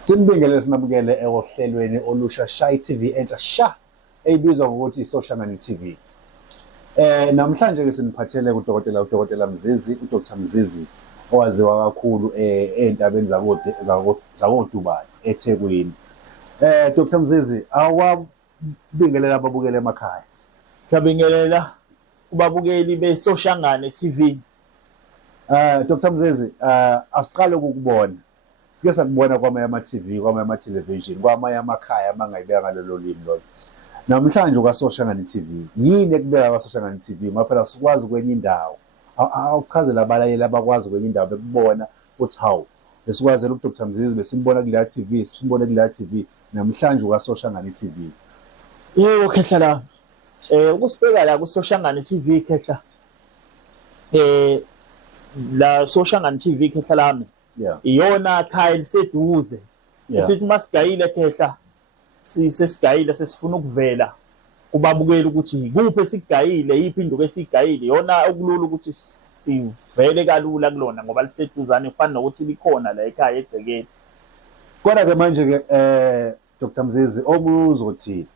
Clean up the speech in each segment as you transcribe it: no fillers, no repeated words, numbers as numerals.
Sinibingelele sinabukele ohlelweni olusha Shy TV entsha sha ebizwa ngokuthi iSoshangani TV. Namhlanje ke siniphathele uDokotela Mzizi, uDr Mzizi owaziwa kakhulu ezintabeni zakoDubai eThekwini. Dr Mzizi, awabingelela ababukele emakhaya. Siyabingelela kubabukeli beSoshangani TV. Dr Mzizi, asiqale ukukubona. Sike sakubona kwamanye ama-TV, kwamanye ama-television, kwamanye amakhaya mangayibeka ngalelo limi lolo. Namhlanje kwaSoshangani TV, yini ekubeka kwaSoshangani TV? Ngoba phela sikwazi kwenye indawo. Awuchazela abalaleli abakwazi kwenye indawo bekubona ukuthi hawu besikwazela uDr Mzizi besimbona kula TV, simbone kula TV, namhlanje kwaSoshangani TV. Yebo khehla la. Ukusibeka la kuSoshangani TV khehla. La Soshangani TV khehla lami. Yeah. Iyona khaya liseduze. Sithi masigayile khehla sisesigayile sesifuna ukuvela kubabukela ukuthi ikuphi esigayile yiphi induku esigayile yona okulula ukuthi sivele kalula kulona ngoba liseduzane kufana nokuthi likhona la ekhaya egcekeni. Kodwa ke manje ke Dr Mzizi obuzothi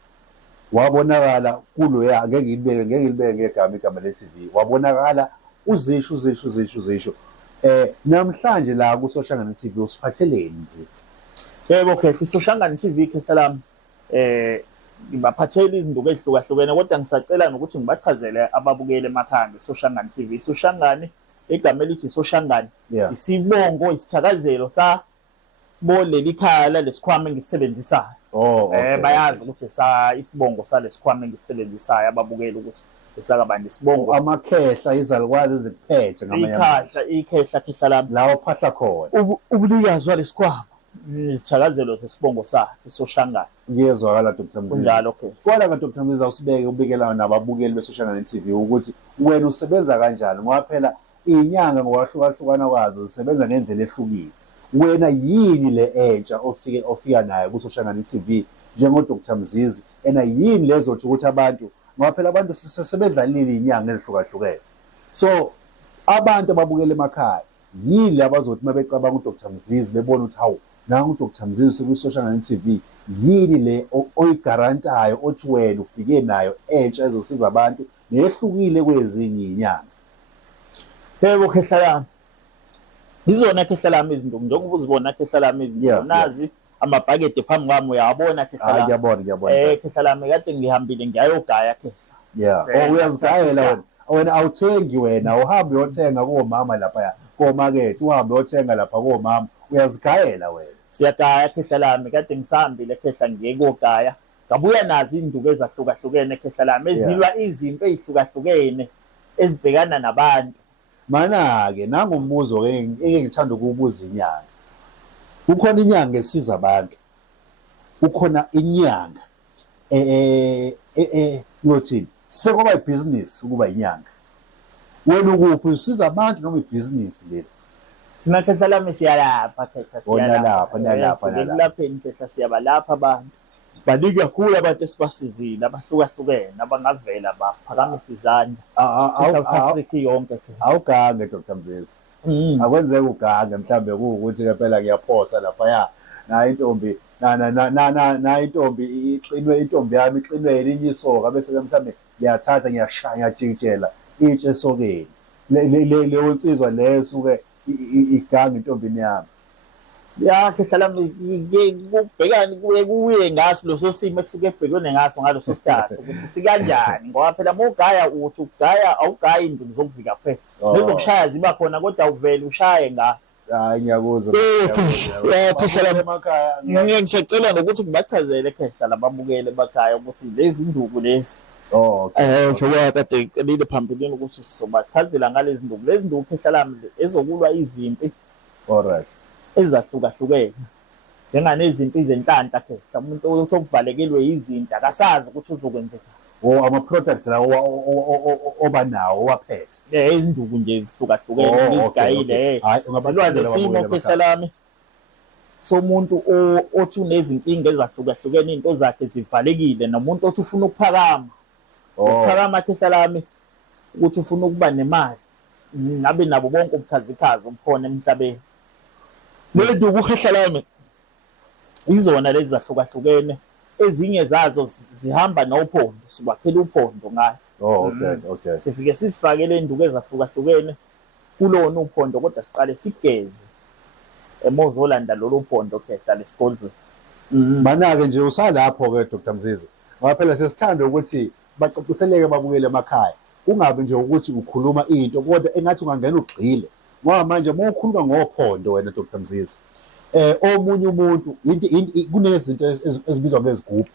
wabonakala kuloya ngeke ngilibeke ngegama le-TV wabonakala uzisho namhlanje la kuSoshangani TV usiphatheleni Mzizi? Yebo khehla iSoshangani TV khehla lami ngibaphathela izinduku ezihlukahlukene kodwa ngisacela nokuthi ngibachazele ababukeli emakhaya ngeSoshangani TV. iSoshangani igama elithi iSoshangani isibongo isithakazelo sa boleli khaya lalesikhwama engisisebenzisayo. Bayazi ukuthi isibongo salesikhwama engisisebenzisayo ababukeli ukuthi esakabani isibongo amakhehla izalukwazi ezikuphethe ngamanye ikhehla khehla lami la uphahla khona ubunikazi walesikhwama isithakazelo sesibongo sakhe iSoshangani. Ngiyezwakala Dr Mzizi. Kunjalo ke. Kodwa ke Dr Mzizi awusibeke ubikela nababukeli beSoshangani TV ukuthi wena usebenza kanjani ngoba phela inyanga ngokwahlukahlukana kwazo zisebenza ngendlela ehlukile. Wena yini le entsha ofika nayo kuSoshangani TV njengo Dr Mzizi ena yini lezothi ukuthi abantu ngoba phela abantu sisebedlalile inyanga ezihlukahlukene. So abantu ababukela emakhaya yini abazothi mabecabanga uDr Mzizi bebona ukuthi hawu nangu uDr Mzizi kuSoshangani TV yini le oyigarantayo othi wena ufike nayo entsha ezosiza abantu nehlukile kwezinye inyanga? Yebo khehla lami. Izona khehla lami izinduku njengoba uzibona khehla lami izinduku nazi amabhakede phambi kwami uyabona khehla lami. Ngiyabona. Khehla lami kade ngihambile ngiyayogaya khehla. Uyazigayela wena awuthengi wena uhambe uyothenga komama lapha komarket uhambe uyothenga lapha komama uyazigayela wena. Siyagaya khehla lami kade ngisahambile khehla ngiyekogaya ngabuya nazi induku ezahlukahlukene khehla lami ezilwa izimpi ezihlukahlukene ezibhekana nabantu. Mana ke nangumbuzo ke ngithanda ukubuza inyanga. Kukhona inyanga esiza abantu. Kukhona inyanga yothini sekuba ibusiness ukuba inyanga. Wena ukuphi usiza abantu noma ibusiness leli? Sina khehla lami siyalapha khehla siyalapha. Lapha khehla siyabalapha abantu. Baningi kakhulu abantu esibasizile abahlukahlukene abangavela baphakamisa izandla eSouth Africa yonke khehla. Awugange Dr Mzizi. Akwenzeke ugange mhlambe ukuthi ke phela ngiyaphosa lapha na intombi na intombi iqinwe intombi yami iqinwe elinye isoka bese ke mhlambe ngiyathatha ngiyashaya ngiyajikijela itshe esokeni le onsizwa lesuke igange intombini yami. Khehla lami kubhekani kuye ngaso loso simo ekusuke ebhekene ngaso ngaloso sikhathi ukuthi sikanjani ngoba phela mawugaya uthi ugaya awugayi induku zokuvika kuphela nezokushaya ziba khona kodwa uvele ushaye ngaso. Hayi ngiyakuzwa. Khehla lami emakhaya ngisacela ngokuthi ngibachazele khehla lababukele emakhaya ukuthi lezi induku lezi njengoba kade qelile phambilini ukuthi sizobachazela ngalezi induku. Lezi induku khehla lami ezokulwa izimpi ezahlukahlukene njenganezimpi zenhlanhla khehla umuntu othi okuvalekelwe izinto akasazi ukuthi uzokwenzeka. Ama products la obanawo waphethe izinduku nje ezihlukahlukene izigayile zilwazi isimo khehla lami somuntu othi unezinkinga ezahlukahlukene into zakhe zivalekile nomuntu othi ufuna ukuphakama ukuphakama khehla lami ukuthi ufuna ukuba nemali ngabe nabo bonke ubukhazikhazi obukhona emhlabeni. Le nduku ukhehlelame izona lezi zahlukahlukene, ezinye zazo zihamba nophondo, sikwakhela uphondo ngayo. Okay. Sifike sisifake le nduku ezahlukahlukene kulona uphondo, kodwa siqale sigeze emozolanda lolu phondo khehla lesigodlweni. Mana-ke nje usalapho-ke Dr. Mzize, ngoba phela sesithanda ukuthi bacaciseleke babukele emakhaya, kungabi nje ukuthi ukhuluma into kodwa engathi ungangena ugxile, ngoba manje uma ukhuluma ngophondo wena Dr. Mzize, omunye umuntu kunezinto ezibizwa ngezigubhu,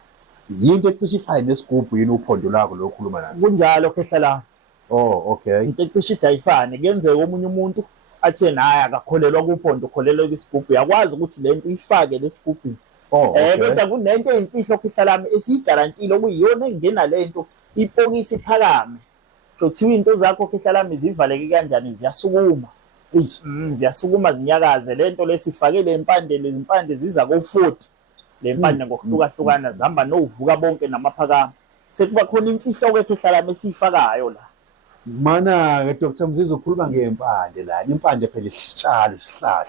yinto ecishe ifane nesigubhu yini uphondo lakho lo okhuluma nayo? Kunjalo khehla la. Okay. Into ecishe ayifane, kuyenzeka omunye umuntu athi naye akakholelwa kuphondo, ukholelwa kwisigubhu, yakwazi ukuthi lento uyifake lesigubhini. Kodwa kunento eyimfihlo khehla lami esiyigarantile okuyiyona engena lento ipokisi iphakame. So kuthiwa into zakho khehla lami zivaleke kanjani, ziyasukuma. Ziyasukuma zinyakaze, lento lesifake le mpande, lezi mpande ziza ko-40, le mpande ngokuhlukahlukana zihamba novuka bonke namaphakama. Sekuba khona imfihlo-ke khehla lami esiyifakayo la. Mana-ke Dr. Mzize ukhuluma ngempande la, impande phela isitshalo, isihlahla.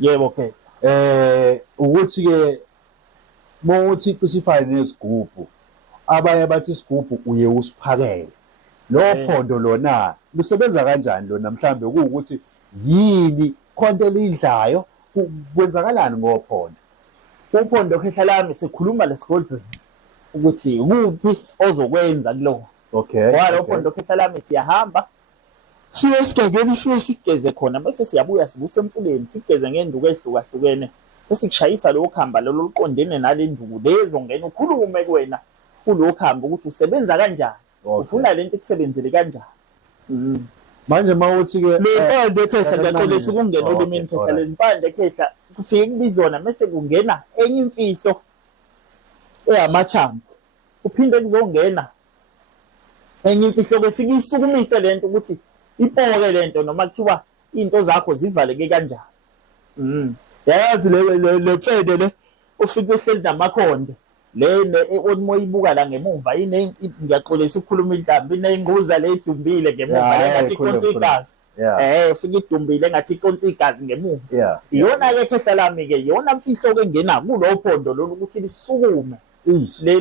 Yebo khehla. Ukuthi-ke mawuthi icishe ifane nesigubhu, abanye bathi isigubhu uye usiphakele. Lo phondo lona lusebenza kanjani lona, mhlambe kuwukuthi yini khonto elidlayo, kwenzakalani ngophondo? Uphondo khehla lami sikhuluma lesigodlweni ukuthi kuphi ozokwenza kulona. Ngoba lo phondo khehla lami siyahamba siye esigangeni, siye sigeze khona bese siyabuya sibuse emfuleni sigeze ngenduku ehlukahlukene, sesikushayisa lo khamba lolu luqondene nale nduku lezo, ngena ukhulume kuwena kulo khamba ukuthi usebenza kanjani, ufuna lento ikusebenzele kanjani. Manje mawuthi-ke le mpande khehla ngiyaqolisa ukungena olimini khehla, lezi mpande khehla kufike kubizona bese kungena enye imfihlo eyamathambo, kuphinde kuzongena enye imfihlo befika isukumise lento ukuthi ipoke lento, noma kuthiwa into zakho zivaleke kanjani. Yazi le mfede le ufike ehleli namakhonde le omoyibuka la ngemumva ngiyaxolisa ukukhuluma indlambi ineyinguza le idumbile ngemumva engathi ikonsi igazi. Ufike idumbile engathi ikonsi igazi ngemumva. Iyona-ke khehla lami-ke iyona mfihlo-ke engena kulo phondo lolu ukuthi lisukume. Le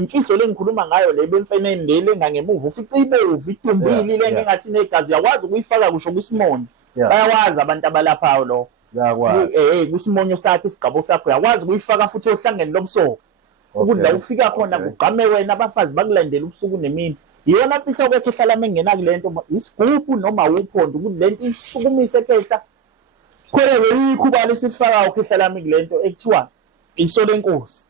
mfihlo le ngikhuluma ngayo le bemfeneni le lengangemuva ufica ibovu idumbile ile engathi negazi, yakwazi ukuyifaka kusho kwisimoni. Bayawazi abantu abalaphayo lo. Kwisimonyo sakhe, isigqabo sakho yakwazi ukuyifaka futhi ohlangene lobusoka, ukuthi la ufika khona kugqame wena abafazi bakulandela ubusuku nemini. Iyona mfihlo-ke khehla lami engena kule nto, isigubhu noma uphondo, ukuthi lento isukumise khehla khona ikhuba lesifakayo khehla lami kule nto ekuthiwa iso lenkosi.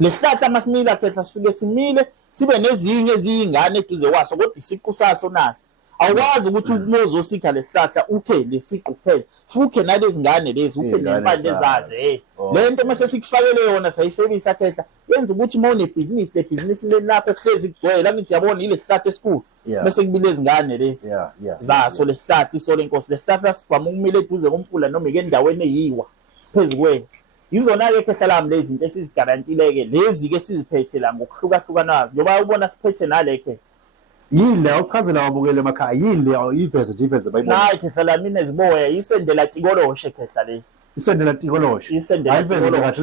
Lesihlahla masimila khehla sifike simile sibe nezinye eziyingane eduze kwaso, kodwa isiqu saso nasi awukwazi ukuthi umozosikha lesihlahla ukhe lesiqu kuphela, fuke nalezi ngane lezi ukhe nempande zazo. Lento mase sikufakele yona sayifebisa khehla yenza ukuthi uma unebhizinisi, le bhizinisi lenakho ehlezi kugcwele ngithi yabona ile sihlahla esikhulu, bese kubile izingane lezi zaso lesihlahla iso lenkosi. Lesihlahla sivama ukumile eduze komfula noma endaweni eyiwa phezukweni. Izona-ke khehla lami lezi zinto esizigarantile-ke lezi-ke siziphethe la ngokuhlukahlukana kwazo, njengoba ubona siphethe nale khehla. Yini le awuchazela ababukeli emakhaya, yini le iveze bayibona? Hayi khehla lami ineziboya, isendela tikoloshe khehla lezi. Isendela tikoloshe? Isendela tikoloshe.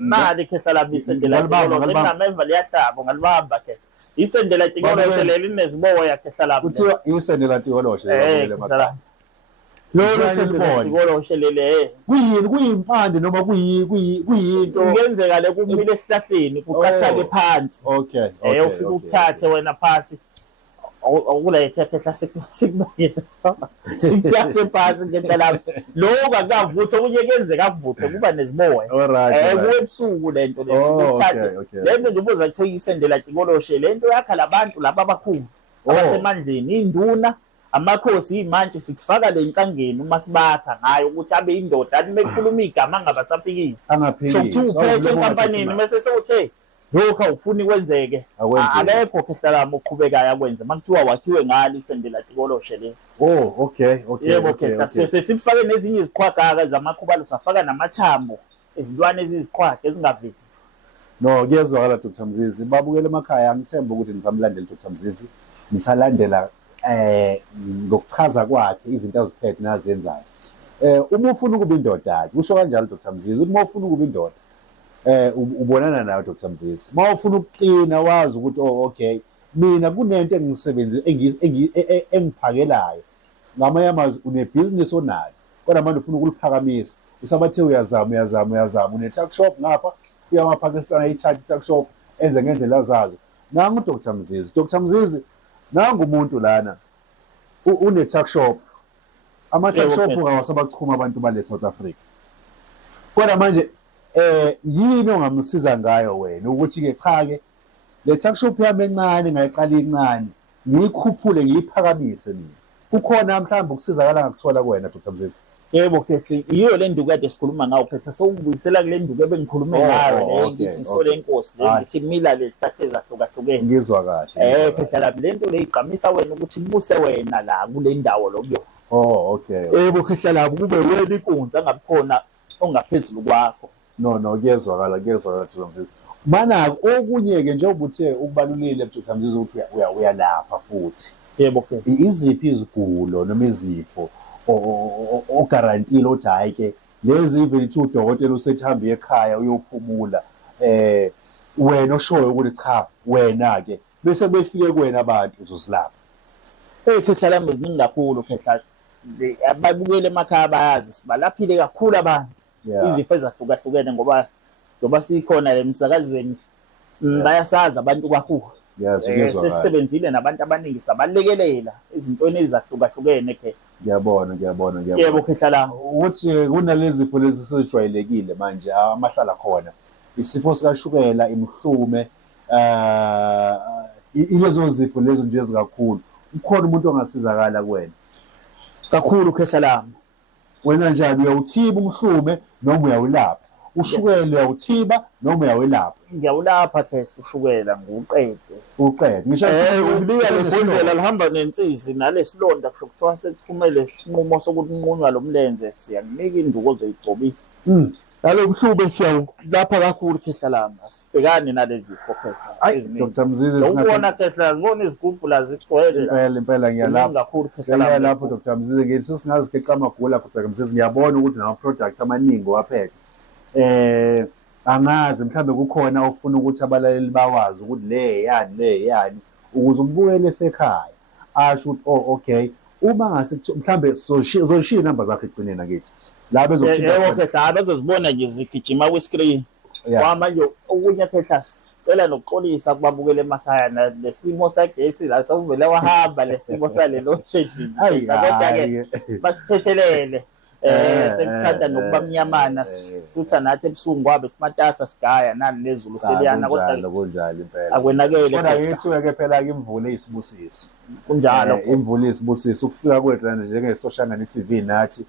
Nali khehla lami isendela tikoloshe, nameva liyahlaba ngalibamba khehla. Isendela tikoloshe leli lineziboya khehla lami. Kuthiwa isendela tikoloshe ababukeli emakhaya. Tikoloshe lele kuyini, kuyimpande noma kuyinto kungenzeka le kumile esihlahleni kuqathake phansi. Ufike ukuthathe wena phasi awukulethe khehla sikubuye sikuthathe phasi ngento lapho lokho akavuthe, okunye kuyenzeka kuvuthe kuba neziboya kuwebusuku lento le ukuthathe lento nje ubuza kuthiwa isendela tikoloshe, lento yakha labantu laba abakhulu abasemandleni, induna, amakhosi, imantshi, sikufaka le nkangeni uma sibakha ngayo ukuthi abe indoda athi bekhuluma igama angabasaphikisi. Sokuthi uphethe enkampanini bese sewuthe lokho awufuni kwenzeke, akekho khehla lami oqhubekayo akwenze makuthiwa wakhiwe ngalo isendela tikoloshe le. Yebo khehla sesifake nezinye iziqhwagaka zamakhubalo, safaka namathambo ezilwane eziziqhwaga ezingaveli. No, kuyezwakala Dr. Mzizi. Babukele emakhaya angithemba ukuthi nisamlandela Dr. Mzizi. Nisalandela ngokuchaza kwakhe izinto aziphethe nazenzayo. Uma ufuna ukuba indoda kusho kanjalo Dr. Mzizi, uma ufuna ukuba indoda ubonana nayo Dr. Mzizi. Uma ufuna ukuqina wazi ukuthi okay, mina kunento engiphakelayo. Ngamanye amazwi unebhizinisi onayo. Kodwa manje ufuna ukuliphakamisa. Usabathe uyazama une-tuck shop ngapha, ufika amaPakistan ayithatha i-tuck shop enze ngendlela zazo. Nangu Dr. Mzizi. Dr. Mzizi nangu umuntu lana une-tuck shop. Ama-tuck shop awasabachuma abantu bale South Africa. Kodwa manje yini ongamsiza ngayo wena ukuthi ke cha-ke le tuck shop yami encane ngayiqala incane ngiyikhuphule ngiyiphakamise mina. Kukhona mhlawumbe ukusizakala ngakuthola kuwena Dr. Mzizi? Yebo Khehla, iyo le nduku kade sikhuluma ngawo Khehla, sewubuyisela kule nduku ebengikhulume ngayo le ngithi isole inkosi le ngithi mila lezihlahla ezahlukahlukene. Ngizwa kahle. Khehla lapha lento le igqamisa wena ukuthi kubuse wena la kule ndawo lokuyona. Okay. Yebo Khehla lapha kube wena inkunzi angabikhona ongaphezulu kwakho. No, kuyezwakala Dr. Mzizi. Mana okunye-ke njengoba uthe ukubalulekile Dr. Mzizi ukuthi uyalapha futhi. Yebo Khehla. Iziphi izigulo noma izifo ogarantile ukuthi hayi ke lezi even ithi udokotela usethi hamba ekhaya uyophumula wena oshoyo ukuthi cha wena ke bese befike kuwena abantu uzosilapha? Khehla lami ziningi kakhulu Khehla. Ababukele emakhaya bayazi sibalaphile kakhulu abantu. Izifo ezahlukahlukene ngoba sikhona le emsakazweni bayasazi abantu kakhulu. Sesisebenzile nabantu abaningi sabalekelela izintweni ezahlukahlukene ke. Ngiyabona. Yebo Khehla la ukuthi kunalezi zifo lezi sezijwayelekile manje amahlala khona. Isifo sikashukela, imhlume, ilezo zifo lezo nje ezikakhulu. Ukhona umuntu ongasizakala kuwena? Kakhulu Khehla lami. Wenza njani? Uyawuthiba umhlume noma uyawulapha? Ushukela uyawuthiba noma uyawelapha? Ngiyawulapha Khehla ushukela uqede. Ngisho ubika lebhodlela lihamba nensizi nalesilonda kusho kuthiwa sekuphumele isinqumo sokuthi unqunywa lo mlenze siyakunika induku ozoyigcobisa. Nalo mhlube siyawulapha kakhulu Khehla lami. Asibhekane nalezi zifo Khehla eziningi. Dr. Mzizi ubona Khehla zibona izigubhu la zigcwele. Impela ngiyalapha kakhulu Khehla lami. Ngiyalapha Dr. Mzizi ngithi singazigeqa amagula Dr. Mzizi. Ngiyabona ukuthi nama products amaningi waphethe. Angazi mhlambe kukhona ofuna ukuthi abalaleli bawazi ukuthi le yani ukuze umbukele esekhaya asho ukuthi okay uma ngase mhlambe zoshiya inamba zakhe egcineni ngakithi la bezokuthinta. Yebo Khehla bezozibona nje zigijima kwi-screen. Manje okunye Khehla sicela nokuxolisa kubabukele emakhaya lesimo sagesi la sawuvele wahamba lesimo salelo shedding. Kodwa-ke basithethelele. Sekuthanda nokuba mnyamana futhi nathi ebusuku kwabe simatasa sigaya nani lezulu seliyana kodwa kunjalo impela akwenakele. Kodwa yethu-ke phela ke imvula eyisibusiso kunjalo. Imvula eyisibusiso ukufika kwethu njenge-Soshangane TV nathi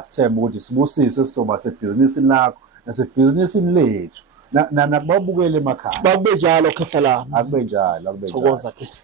sithemba ukuthi sibusiso sizoba sebhizinisini lakho nasebhizinisini lethu nakubabukele emakhaya. Bakube njalo Khehla lami. Akube njalo. Thokoza Khehla.